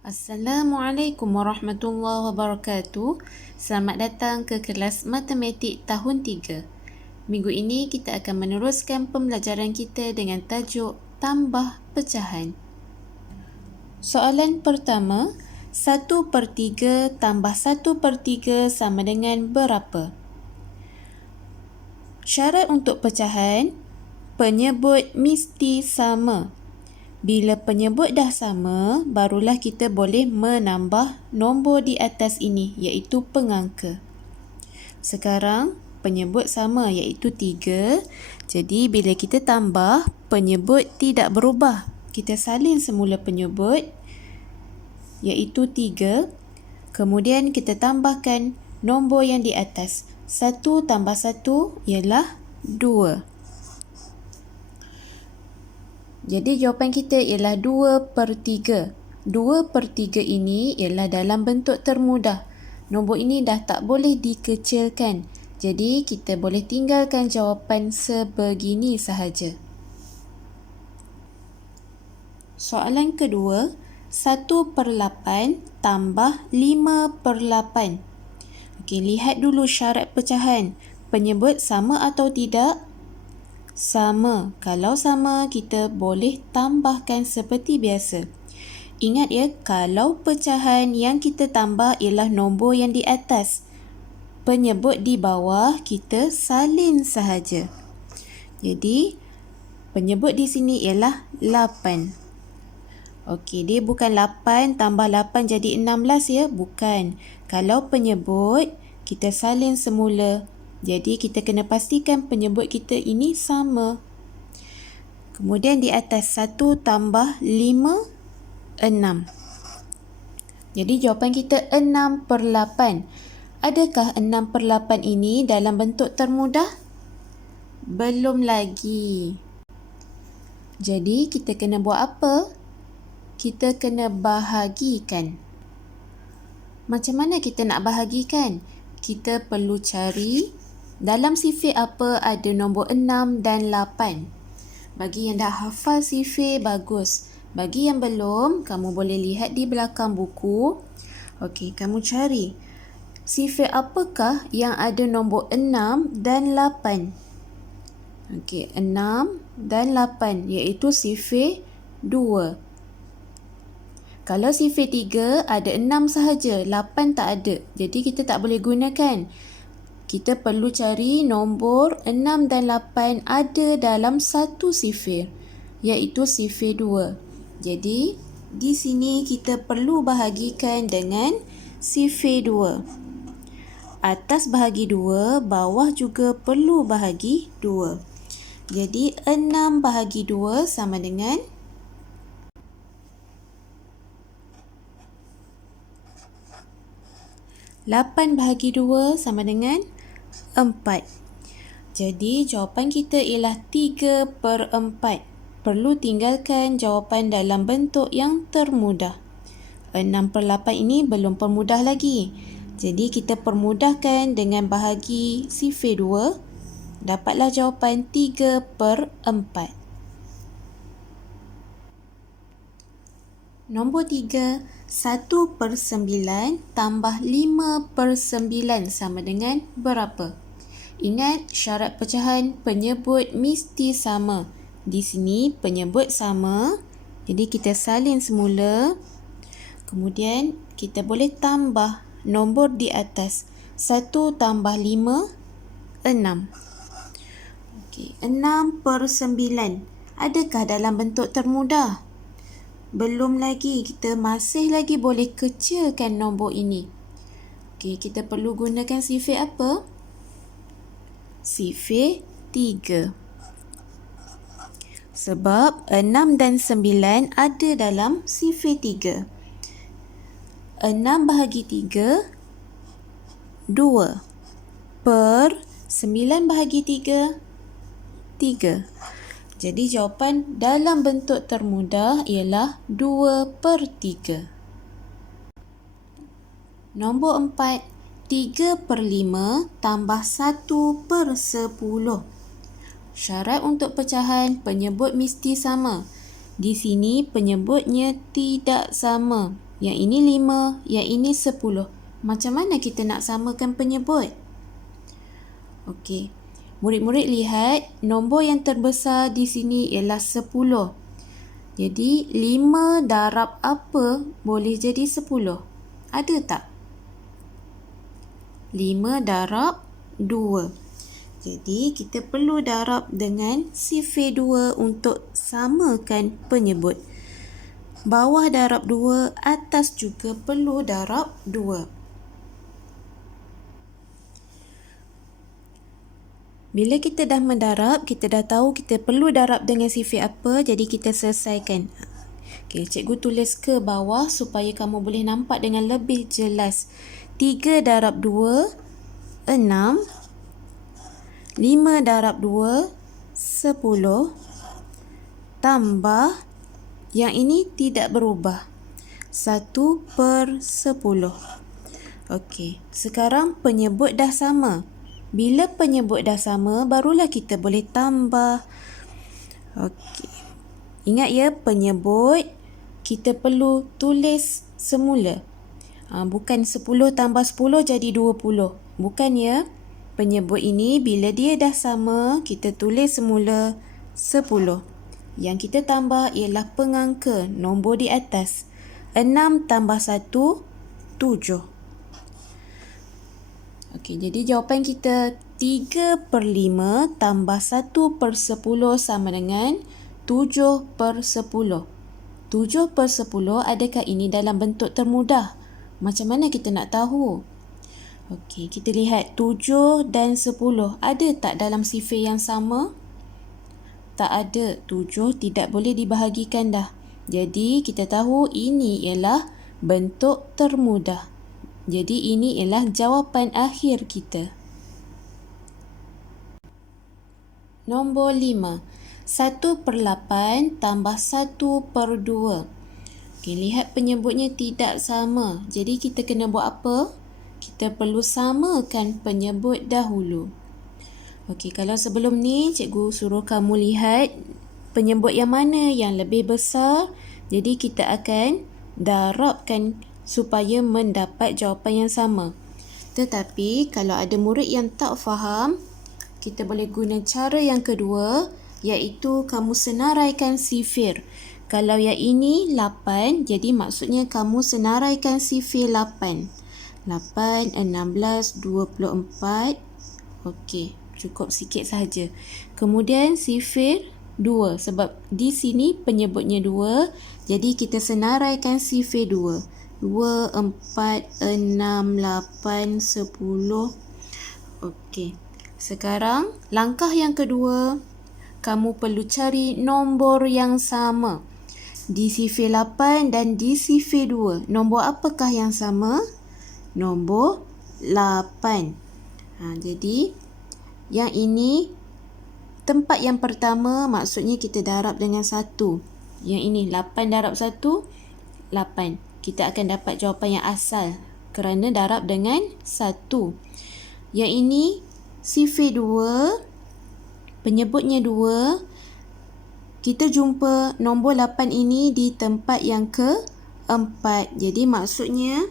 Assalamualaikum warahmatullahi wabarakatuh. Selamat datang ke kelas matematik tahun 3. Minggu ini kita akan meneruskan pembelajaran kita dengan tajuk tambah pecahan. Soalan pertama, 1/3 tambah 1/3 sama dengan berapa? Syarat untuk pecahan, penyebut mesti sama. Bila penyebut dah sama, barulah kita boleh menambah nombor di atas ini, iaitu pengangka. Sekarang, penyebut sama iaitu 3. Jadi, bila kita tambah, penyebut tidak berubah. Kita salin semula penyebut, iaitu 3. Kemudian, kita tambahkan nombor yang di atas. 1 tambah 1 ialah 2. Jadi jawapan kita ialah 2/3. 2/3 ini ialah dalam bentuk termudah. Nombor ini dah tak boleh dikecilkan. Jadi kita boleh tinggalkan jawapan sebegini sahaja. Soalan kedua, 1/8 tambah 5/8. Okey, lihat dulu syarat pecahan. Penyebut sama atau tidak? Sama. Kalau sama, kita boleh tambahkan seperti biasa. Ingat ya, kalau pecahan yang kita tambah ialah nombor yang di atas, penyebut di bawah kita salin sahaja. Jadi, penyebut di sini ialah 8. Okey, dia bukan 8 tambah 8 jadi 16 ya? Bukan. Kalau penyebut, kita salin semula. Jadi kita kena pastikan penyebut kita ini sama. Kemudian di atas 1 tambah 5, 6. Jadi jawapan kita 6/8. Adakah 6/8 ini dalam bentuk termudah? Belum lagi. Jadi kita kena buat apa? Kita kena bahagikan. Macam mana kita nak bahagikan? Kita perlu cari dalam sifir apa ada nombor 6 dan 8. Bagi yang dah hafal sifir, bagus. Bagi yang belum, kamu boleh lihat di belakang buku. Okey, kamu cari. Sifir apakah yang ada nombor 6 dan 8? Okey, 6 dan 8 iaitu sifir 2. Kalau sifir 3 ada 6 sahaja, 8 tak ada. Jadi kita tak boleh gunakan. Kita perlu cari nombor 6 dan 8 ada dalam satu sifir, iaitu sifir 2. Jadi, di sini kita perlu bahagikan dengan sifir 2. Atas bahagi 2, bawah juga perlu bahagi 2. Jadi, 6 bahagi 2 sama dengan 8 bahagi 2 sama dengan 4. Jadi jawapan kita ialah 3/4. Perlu tinggalkan jawapan dalam bentuk yang termudah. 6/8 ini belum permudah lagi. Jadi kita permudahkan dengan bahagi sifir 2. Dapatlah jawapan 3/4. Nombor 3, 1/9 tambah 5/9 sama dengan berapa? Ingat, syarat pecahan penyebut mesti sama. Di sini penyebut sama, jadi kita salin semula. Kemudian kita boleh tambah nombor di atas. 1 tambah 5, 6. Okey, 6/9. Adakah dalam bentuk termudah? Belum lagi, kita masih lagi boleh kecilkan nombor ini. Okey, kita perlu gunakan sifir apa? Sifir 3. Sebab 6 dan 9 ada dalam sifir 3. 6 bahagi 3, 2. Per 9 bahagi 3, 3. Jadi jawapan dalam bentuk termudah ialah 2/3. Nombor 4, 3/5 tambah 1/10. Syarat untuk pecahan penyebut mesti sama. Di sini penyebutnya tidak sama. Yang ini 5, yang ini 10. Macam mana kita nak samakan penyebut? Okey. Murid-murid lihat, nombor yang terbesar di sini ialah 10. Jadi 5 darab apa boleh jadi 10? Ada tak? 5 darab 2. Jadi kita perlu darab dengan sifir 2 untuk samakan penyebut. Bawah darab 2, atas juga perlu darab 2. Bila kita dah mendarab, kita dah tahu kita perlu darab dengan sifir apa, jadi kita selesaikan. Okey, cikgu tulis ke bawah supaya kamu boleh nampak dengan lebih jelas. 3 darab 2, 6. 5 darab 2, 10. Tambah, yang ini tidak berubah, 1/10. Okey, sekarang penyebut dah sama. Bila penyebut dah sama, barulah kita boleh tambah. Okey, ingat ya, penyebut kita perlu tulis semula. Bukan 10 tambah 10 jadi 20. Bukan ya. Penyebut ini bila dia dah sama, kita tulis semula 10. Yang kita tambah ialah pengangka, nombor di atas. 6 tambah 1, 7. Okey, jadi jawapan kita 3/5 tambah 1/10 sama dengan 7/10. 7/10, adakah ini dalam bentuk termudah? Macam mana kita nak tahu? Okey, kita lihat 7 dan 10. Ada tak dalam sifir yang sama? Tak ada. 7 tidak boleh dibahagikan dah. Jadi kita tahu ini ialah bentuk termudah. Jadi ini ialah jawapan akhir kita. Nombor 5. 1/8 tambah 1/2. Okey, lihat penyebutnya tidak sama. Jadi kita kena buat apa? Kita perlu samakan penyebut dahulu. Okey, kalau sebelum ni cikgu suruh kamu lihat penyebut yang mana yang lebih besar, jadi kita akan darabkan supaya mendapat jawapan yang sama. Tetapi kalau ada murid yang tak faham, kita boleh guna cara yang kedua, iaitu kamu senaraikan sifir. Kalau yang ini 8, jadi maksudnya kamu senaraikan sifir 8. 8, 16, 24. Okey, cukup sikit sahaja. Kemudian sifir 2, sebab di sini penyebutnya 2, jadi kita senaraikan sifir 2. 2, 4, 6, 8, 10. Okey. Sekarang langkah yang kedua, kamu perlu cari nombor yang sama. Di sifir 8 dan di sifir 2. Nombor apakah yang sama? Nombor 8. Jadi yang ini tempat yang pertama, maksudnya kita darab dengan 1. Yang ini 8 darab 1, 8. Kita akan dapat jawapan yang asal kerana darab dengan 1. Yang ini sifir 2, penyebutnya 2. Kita jumpa nombor 8 ini di tempat yang ke-4. Jadi maksudnya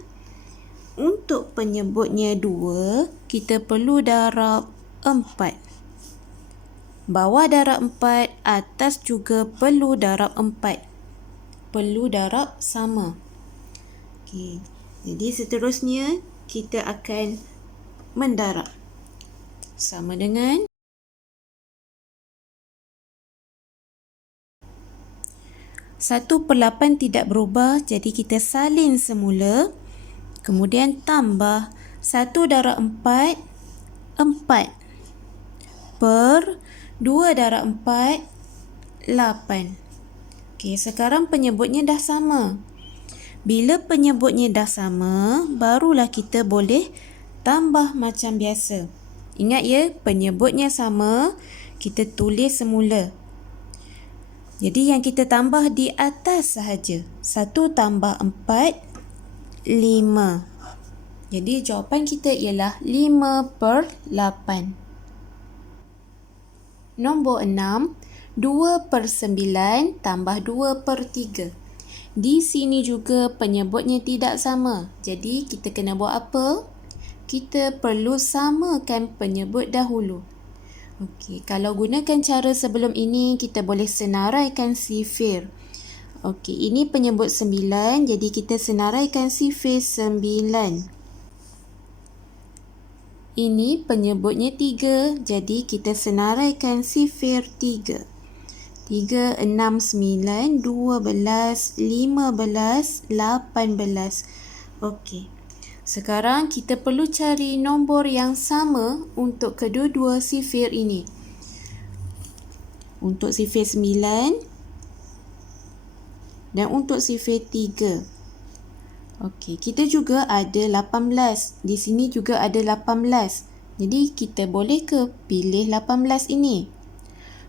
untuk penyebutnya 2, kita perlu darab 4. Bawah darab 4, atas juga perlu darab 4. Perlu darab sama. Okey. Jadi seterusnya kita akan mendarab. Sama dengan 1/8 tidak berubah, jadi kita salin semula. Kemudian tambah 1 darab 4, 4. Per 2 darab 4, 8. Okey, sekarang penyebutnya dah sama. Bila penyebutnya dah sama, barulah kita boleh tambah macam biasa. Ingat ya, penyebutnya sama, kita tulis semula. Jadi yang kita tambah di atas sahaja. 1 tambah 4, 5. Jadi jawapan kita ialah 5/8. Nombor 6. 2/9 tambah 2/3. Di sini juga penyebutnya tidak sama. Jadi kita kena buat apa? Kita perlu samakan penyebut dahulu. Okey, kalau gunakan cara sebelum ini, kita boleh senaraikan sifir. Okey, ini penyebut 9, jadi kita senaraikan sifir 9. Ini penyebutnya 3, jadi kita senaraikan sifir 3. 3, 6, 9, 12, 15, 18. Okey. Sekarang kita perlu cari nombor yang sama untuk kedua-dua sifir ini. Untuk sifir 9 dan untuk sifir 3. Okey, kita juga ada 18. Di sini juga ada 18. Jadi kita boleh ke pilih 18 ini?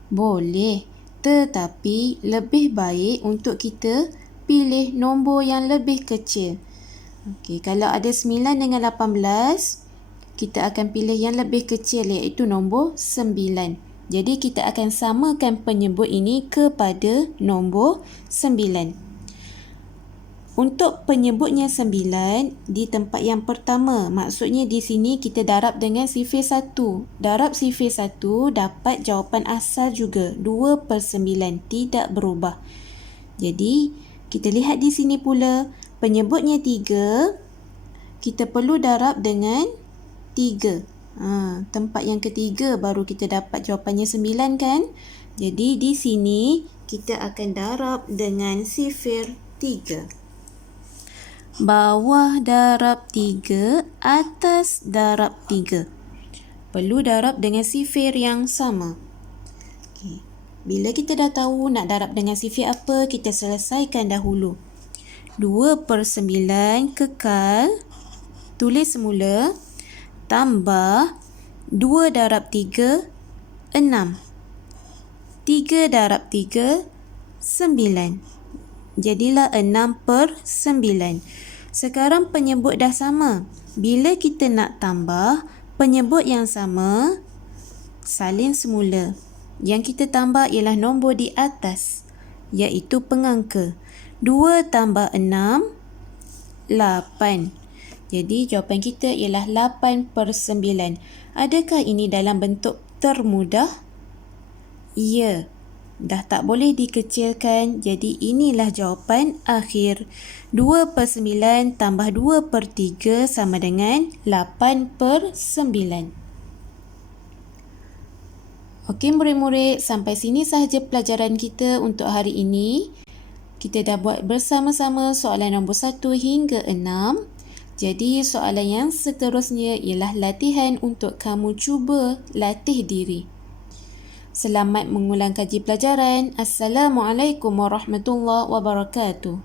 Boleh. Tetapi lebih baik untuk kita pilih nombor yang lebih kecil. Okey, kalau ada 9 dengan 18, kita akan pilih yang lebih kecil iaitu nombor 9. Jadi kita akan samakan penyebut ini kepada nombor 9. Untuk penyebutnya 9 di tempat yang pertama, maksudnya di sini kita darab dengan sifir 1. Darab sifir 1 dapat jawapan asal juga, 2/9, tidak berubah. Jadi kita lihat di sini pula, penyebutnya 3, kita perlu darab dengan 3. Tempat yang ketiga baru kita dapat jawapannya 9 kan? Jadi di sini kita akan darab dengan sifir 3. Bawah darab 3, atas darab 3. Perlu darab dengan sifir yang sama. Okay. Bila kita dah tahu nak darab dengan sifir apa, kita selesaikan dahulu. 2/9 kekal, tulis semula, tambah 2 darab 3, 6. 3 darab 3, 9. Jadilah 6/9. Sekarang penyebut dah sama. Bila kita nak tambah penyebut yang sama, salin semula. Yang kita tambah ialah nombor di atas, iaitu pengangka. 2 tambah 6, 8. Jadi jawapan kita ialah 8/9. Adakah ini dalam bentuk termudah? Ya. Dah tak boleh dikecilkan, jadi inilah jawapan akhir. 2/9 tambah 2/3 sama dengan 8/9. Okey murid-murid, sampai sini sahaja pelajaran kita untuk hari ini. Kita dah buat bersama-sama soalan nombor 1 hingga 6. Jadi soalan yang seterusnya ialah latihan untuk kamu cuba latih diri. Selamat mengulang kaji pelajaran. Assalamualaikum warahmatullahi wabarakatuh.